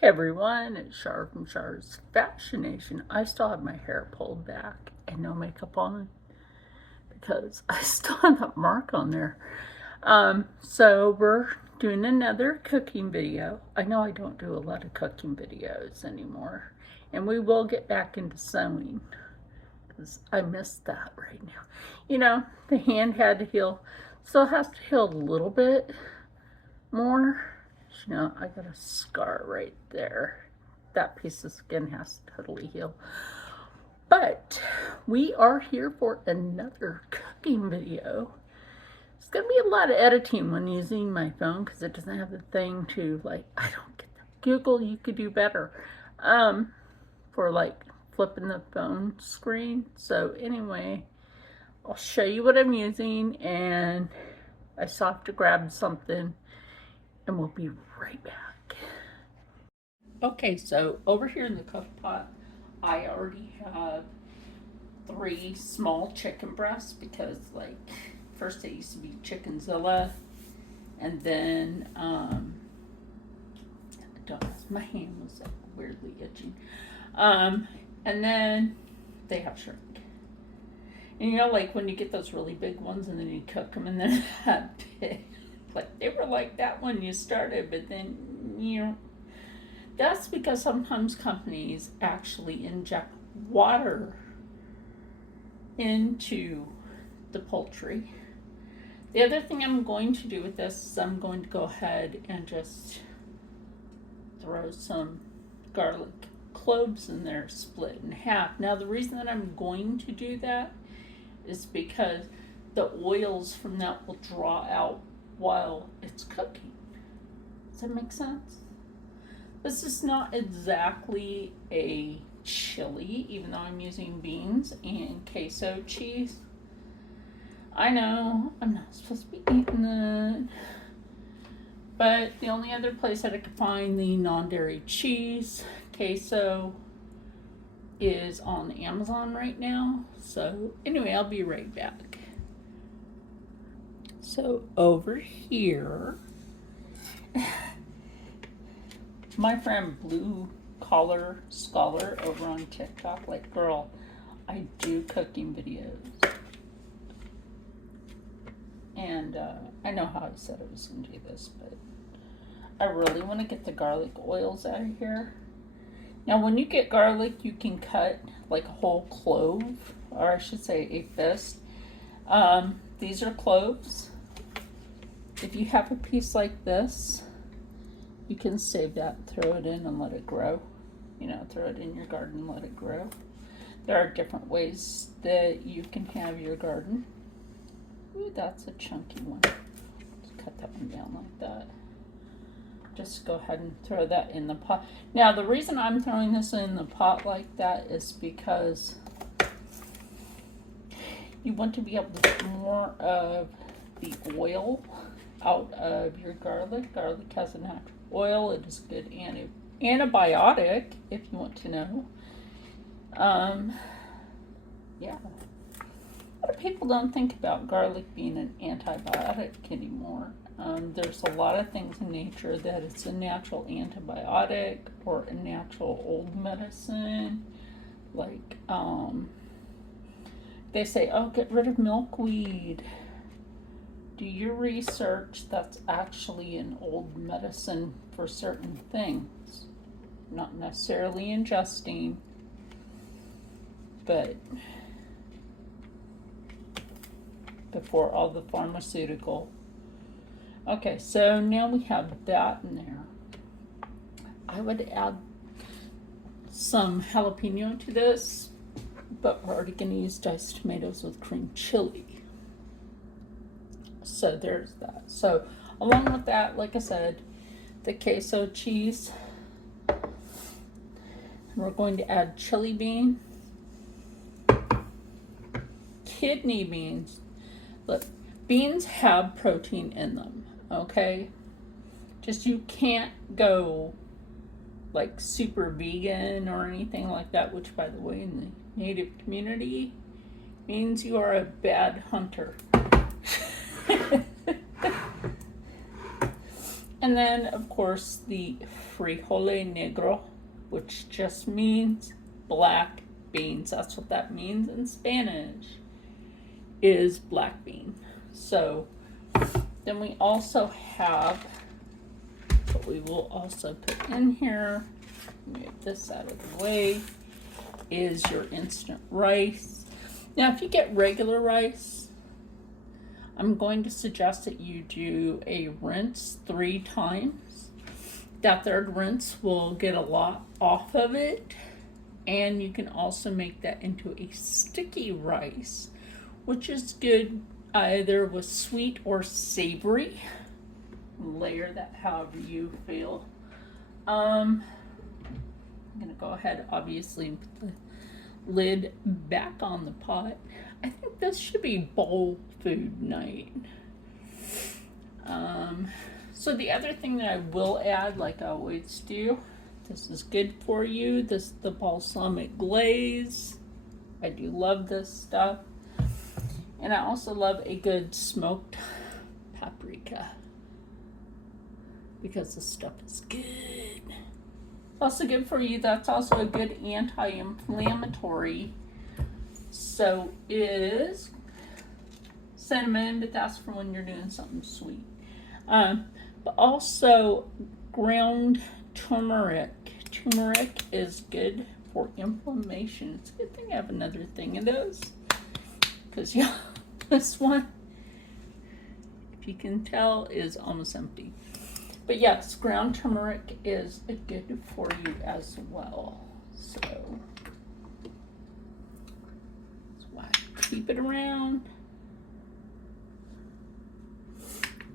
Hey everyone, it's Char from Char's Fascination. I still have my hair pulled back and no makeup on because I still have that mark on there. So we're doing another cooking video. I know I don't do a lot of cooking videos anymore, and we will get back into sewing because I miss that right now. You know, the hand had to heal, still has to heal a little bit more. You know, I got a scar right there. That piece of skin has to totally heal. But we are here for another cooking video. It's going to be a lot of editing when using my phone because it doesn't have the thing to, like, I don't get that. Google, you could do better for like flipping the phone screen. So anyway, I'll show you what I'm using, and I still have to grab something, and we'll be right back. Okay, so over here in the cook pot, I already have 3 small chicken breasts because, like, first it used to be Chickenzilla, and then, don't ask, my hand was like weirdly itching. And then they have shrink. And you know, like when you get those really big ones and then you cook them and they're that big, like they were like that when you started, but then, you know, that's because sometimes companies actually inject water into the poultry. The other thing I'm going to do with this is I'm going to go ahead and just throw some garlic cloves in there, split in half. Now the reason that I'm going to do that is because the oils from that will draw out while it's cooking. Does that make sense? This is not exactly a chili, even though I'm using beans and queso cheese. I know I'm not supposed to be eating that, but the only other place that I could find the non-dairy cheese queso is on Amazon right now. So anyway, I'll be right back. So over here, my friend Blue Collar Scholar over on TikTok, like, girl, I do cooking videos. And I know how I said I was going to do this, but I really want to get the garlic oils out of here. Now, when you get garlic, you can cut like a whole clove, or I should say a fist. These are cloves. If you have a piece like this, you can save that and throw it in and let it grow. You know, throw it in your garden and let it grow. There are different ways that you can have your garden. Ooh, that's a chunky one. Let's cut that one down like that. Just go ahead and throw that in the pot. Now, the reason I'm throwing this in the pot like that is because you want to be able to get more of the oil out of your garlic. Garlic has a natural oil. It is a good antibiotic, if you want to know. Yeah. A lot of people don't think about garlic being an antibiotic anymore. There's a lot of things in nature that it's a natural antibiotic or a natural old medicine. Like, they say, oh, get rid of milkweed. Do your research. That's actually an old medicine for certain things. Not necessarily ingesting, but before all the pharmaceutical. Okay, so now we have that in there. I would add some jalapeno to this, but we're already going to use diced tomatoes with cream chili. So there's that. So along with that, like I said, the queso cheese. We're going to add chili bean, kidney beans. Look, beans have protein in them, okay? Just you can't go like super vegan or anything like that, which, by the way, in the Native community means you are a bad hunter. And then, of course, the frijole negro, which just means black beans. That's what that means in Spanish, is black bean. So then we also have, what we will also put in here, move this out of the way, is your instant rice. Now, if you get regular rice, I'm going to suggest that you do a rinse 3 times. That third rinse will get a lot off of it, and you can also make that into a sticky rice, which is good either with sweet or savory. Layer that however you feel. I'm gonna go ahead, obviously, and put the lid back on the pot. I think this should be bowl food night. So the other thing that I will add, like I always do, this is good for you. This is the balsamic glaze. I do love this stuff. And I also love a good smoked paprika, because this stuff is good. It's also good for you. That's also a good anti-inflammatory. So is cinnamon, but that's for when you're doing something sweet. But also ground turmeric. Turmeric is good for inflammation. It's a good thing I have another thing of those, because yeah, this one, if you can tell, is almost empty. But yes, ground turmeric is good for you as well. So that's why I keep it around.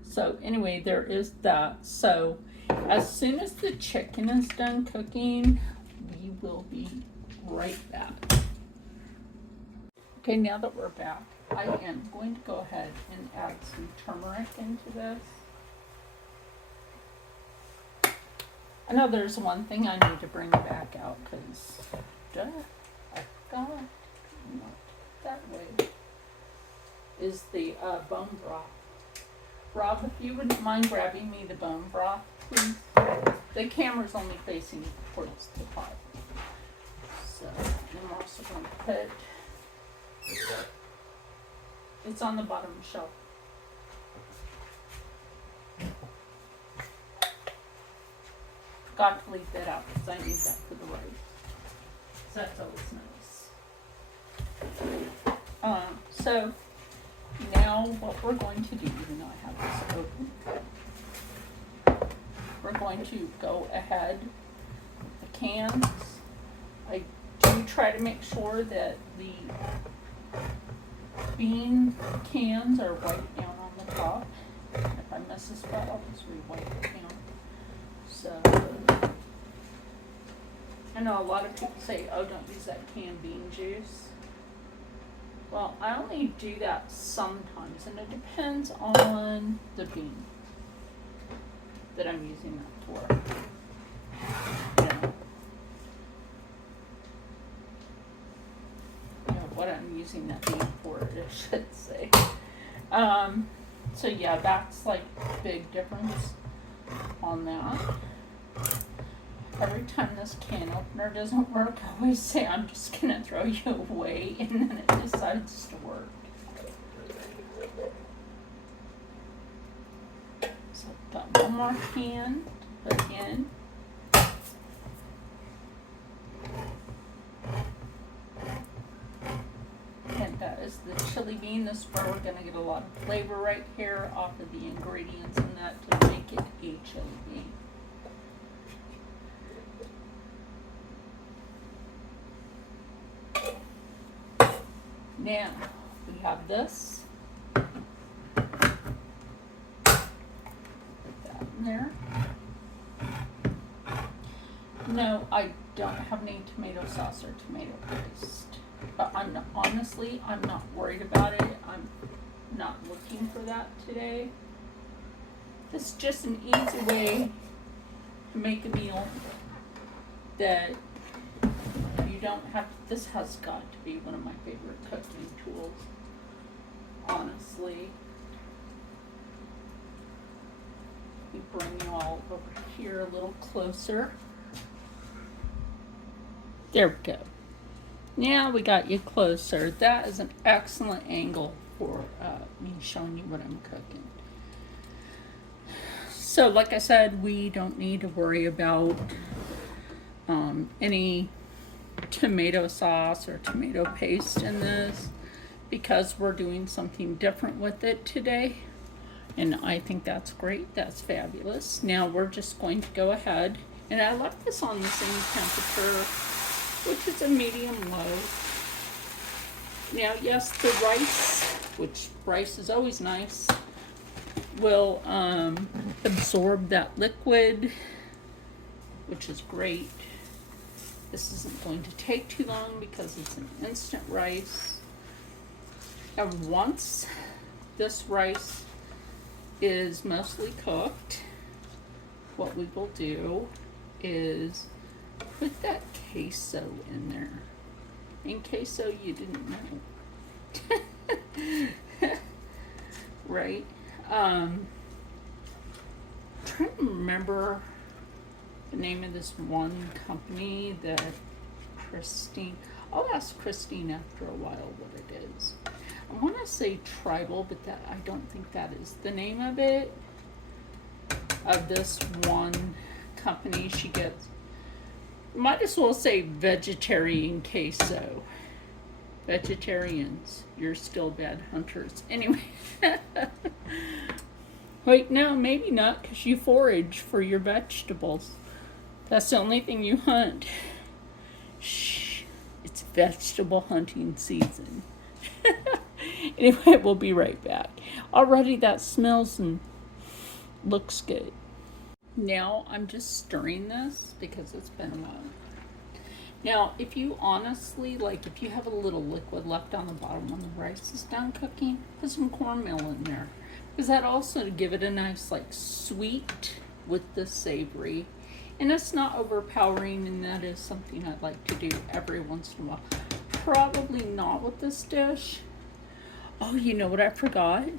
So anyway, there is that. So as soon as the chicken is done cooking, we will be right back. Okay, now that we're back, I am going to go ahead and add some turmeric into this. I know there's one thing I need to bring back out, because I forgot, not that way, is the bone broth. Rob, if you wouldn't mind grabbing me the bone broth, please. The camera's only facing towards the pot. So, I'm also going to put, it's on the bottom shelf. Forgot to leave that out because I need that for the rice. So that's always nice. So now what we're going to do, even though I have this open, we're going to go ahead with the cans. I do try to make sure that the bean cans are wiped down on the top. If I miss a spot, I'll just re-wipe it down. So, I know a lot of people say, oh, don't use that canned bean juice. Well, I only do that sometimes, and it depends on the bean that I'm using that for. What I'm using that bean for, I should say. So yeah, that's like big difference on that. Every time this can opener doesn't work, I always say I'm just gonna throw you away, and then it decides to work. So I've got one more can to put in. And that is the chili bean. This is where we're gonna get a lot of flavor right here off of the ingredients in that to make it a chili bean. Now, we have this. Put that in there. No, I don't have any tomato sauce or tomato paste. But I'm not worried about it. I'm not looking for that today. This is just an easy way to make a meal that you don't have. This has got to be one of my favorite cooking tools, honestly. You bring you all over here a little closer. There we go. Now we got you closer. That is an excellent angle for me showing you what I'm cooking. So like I said, we don't need to worry about any tomato sauce or tomato paste in this because we're doing something different with it today. And I think that's great. That's fabulous. Now we're just going to go ahead, and I left this on the same temperature, which is a medium low. Now, yes, the rice, which rice is always nice, will absorb that liquid, which is great. This isn't going to take too long because it's an instant rice. And once this rice is mostly cooked, what we will do is put that queso in there. In queso you didn't know. Right? Trying to remember the name of this one company that Christine, I'll ask Christine after a while what it is. I want to say Tribal, but that I don't think that is the name of it. Of this one company, she gets, might as well say vegetarian queso. Vegetarians, you're still bad hunters. Anyway. Wait, no, maybe not, because you forage for your vegetables. That's the only thing you hunt. Shh, it's vegetable hunting season. Anyway, we'll be right back. Already that smells and looks good. Now I'm just stirring this because it's been a while. Now, if you honestly, like if you have a little liquid left on the bottom when the rice is done cooking, put some cornmeal in there. Because that also give it a nice like sweet with the savory. And it's not overpowering, and that is something I'd like to do every once in a while. Probably not with this dish. Oh, you know what I forgot?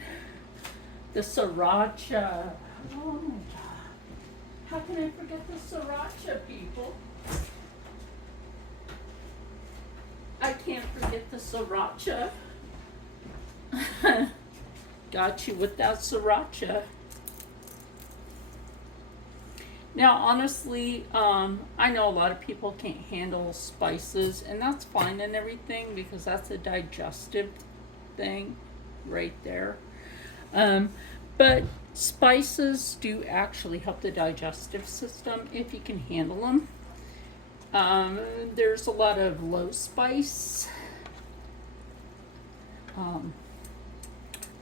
The sriracha. Oh my God. How can I forget the sriracha, people? I can't forget the sriracha. Got you with that sriracha. Now, honestly, I know a lot of people can't handle spices, and that's fine and everything because that's a digestive thing right there. But spices do actually help the digestive system if you can handle them. There's a lot of low spice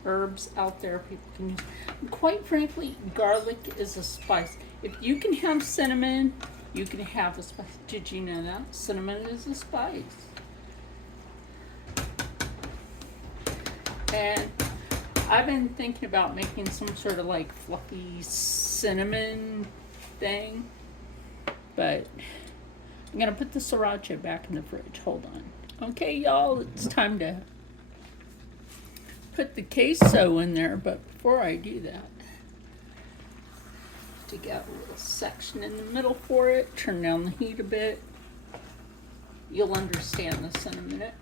herbs out there people can use. And quite frankly, garlic is a spice. If you can have cinnamon, you can have a spice. Did you know that? Cinnamon is a spice. And I've been thinking about making some sort of like fluffy cinnamon thing. But I'm going to put the sriracha back in the fridge. Hold on. Okay, y'all, it's time to put the queso in there. But before I do that, to get a little section in the middle for it, turn down the heat a bit. You'll understand this in a minute.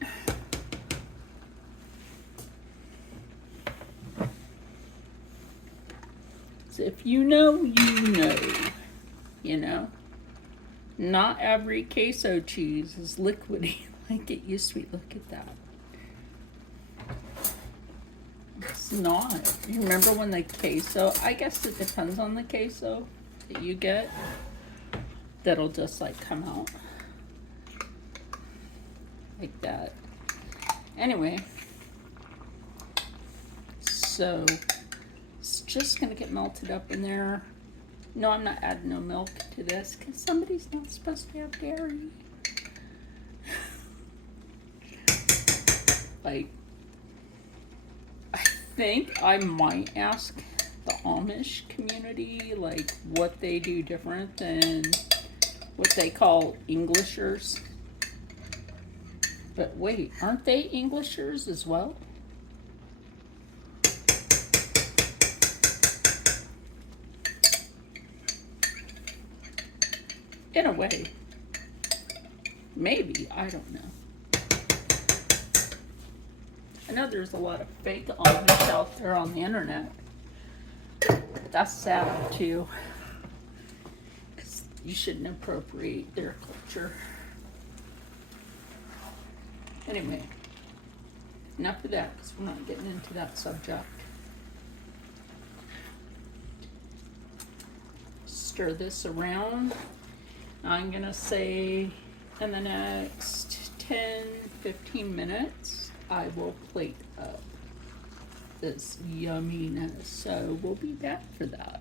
So if you know, you know. You know? Not every queso cheese is liquidy like it used to be. Look at that. It's not. You remember when the queso, I guess it depends on the queso that you get, that'll just like come out like that. Anyway, so it's just gonna get melted up in there. No, I'm not adding no milk to this because somebody's not supposed to have dairy. Like, I think I might ask the Amish community, like, what they do different than what they call Englishers. But wait, aren't they Englishers as well? In a way. Maybe. I don't know. I know there's a lot of fake Amish out there on the internet. But that's sad too. Because you shouldn't appropriate their culture. Anyway, enough of that because we're not getting into that subject. Stir this around. I'm going to say in the next 10-15 minutes, I will plate up this yumminess. So we'll be back for that.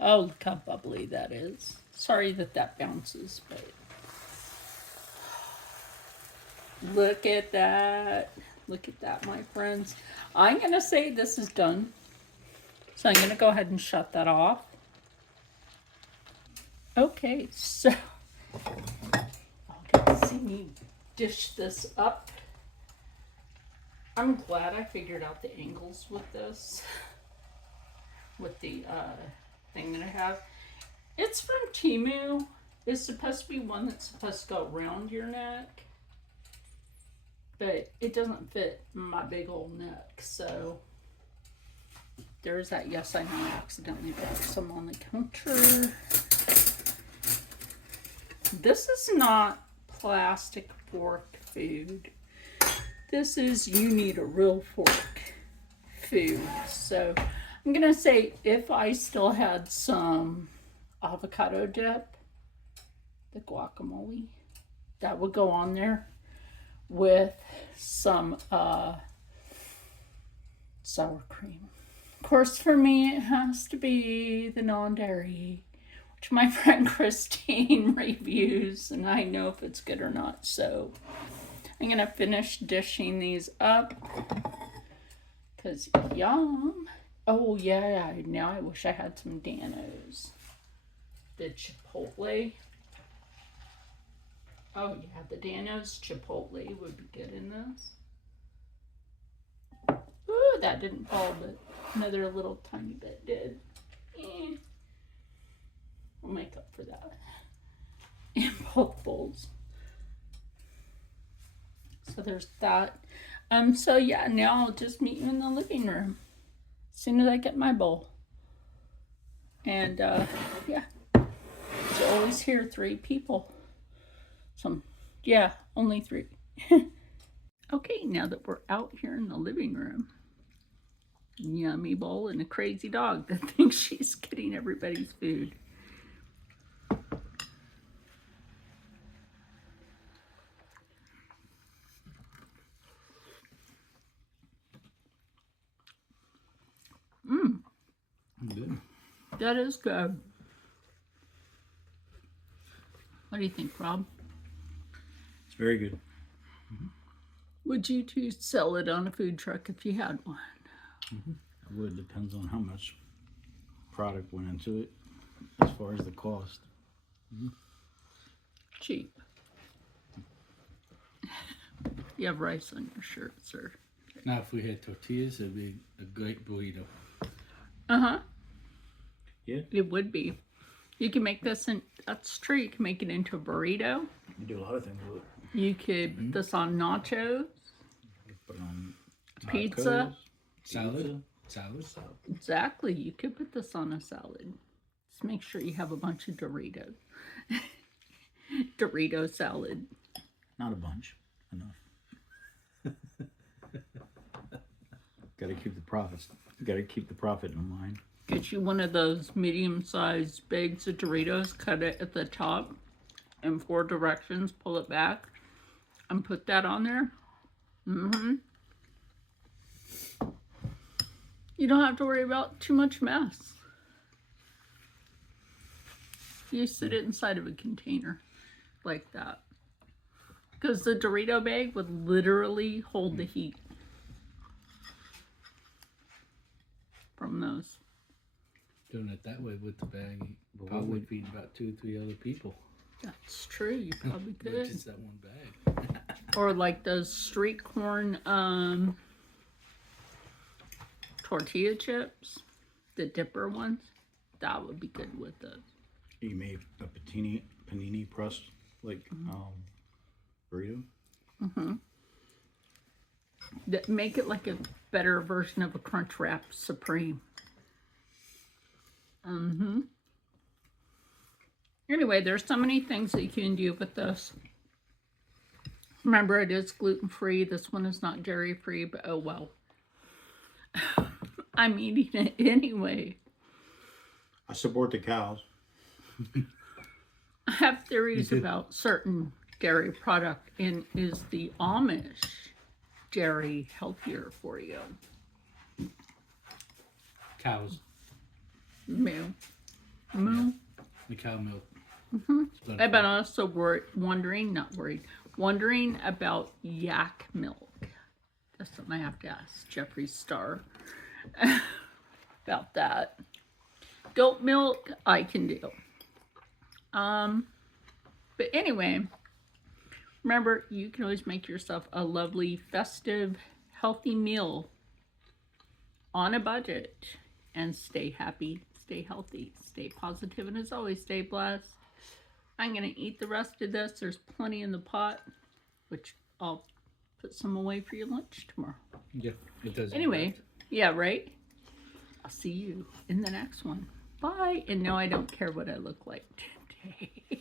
Oh, look how bubbly that is. Sorry that bounces, but look at that. Look at that, my friends. I'm going to say this is done. So I'm going to go ahead and shut that off. Okay, so I'll get to see me dish this up. I'm glad I figured out the angles with this, with the thing that I have. It's from Temu. It's supposed to be one that's supposed to go around your neck, but it doesn't fit my big old neck, so there's that. Yes, I know I accidentally dropped some on the counter. This is not plastic fork food. This is you need a real fork food. So I'm gonna say if I still had some avocado dip, the guacamole, that would go on there with some sour cream. Of course, for me, it has to be the non-dairy, which my friend Christine reviews, and I know if it's good or not. So I'm gonna finish dishing these up because yum. Oh yeah, now I wish I had some Danos. The Chipotle. Oh yeah, the Danos Chipotle would be good in this. Ooh, that didn't fall, but another little tiny bit did. We'll make up for that in both bowls. So there's that. So yeah, now I'll just meet you in the living room as soon as I get my bowl. And yeah, you always hear 3 people. Yeah, only 3. Okay, now that we're out here in the living room, yummy bowl and a crazy dog that thinks she's getting everybody's food. Good. That is good. What do you think, Rob? It's very good. Would you two sell it on a food truck if you had one? I would. Depends on how much product went into it as far as the cost. Cheap. You have rice on your shirt, sir. Now, if we had tortillas, it'd be a great burrito. Uh-huh. Yeah. It would be. You can make this in, that's true, you can make it into a burrito. You can do a lot of things with it. You could put this on nachos, Put it on pizza. Salad. Exactly, you could put this on a salad. Just make sure you have a bunch of Doritos. Dorito salad. Not a bunch. Enough. Gotta keep the profits. Gotta keep the profit in mind. Get you one of those medium-sized bags of Doritos, cut it at the top in 4 directions, pull it back, and put that on there. You don't have to worry about too much mess. You sit it inside of a container like that. Because the Dorito bag would literally hold the heat from those. Doing it that way with the bag, you probably feed about 2 or 3 other people. That's true, you probably With could. just that one bag. Or like those street corn tortilla chips, the dipper ones. That would be good with those. You made a panini crust like burrito. Make it like a better version of a Crunch Wrap Supreme. Anyway, there's so many things that you can do with this. Remember, it is gluten-free. This one is not dairy-free, but oh well. I'm eating it anyway. I support the cows. I have theories about certain dairy product, and is the Amish dairy healthier for you? Cows. Moo. Moo. The cow milk. I've been also wondering about yak milk. That's something I have to ask Jeffree Star about that. Goat milk, I can do. But anyway, remember, you can always make yourself a lovely, festive, healthy meal on a budget and stay happy, stay healthy, stay positive, and as always, stay blessed. I'm going to eat the rest of this. There's plenty in the pot, which I'll put some away for your lunch tomorrow. Yeah, it does. Anyway, yeah, right? I'll see you in the next one. Bye. And no, I don't care what I look like today.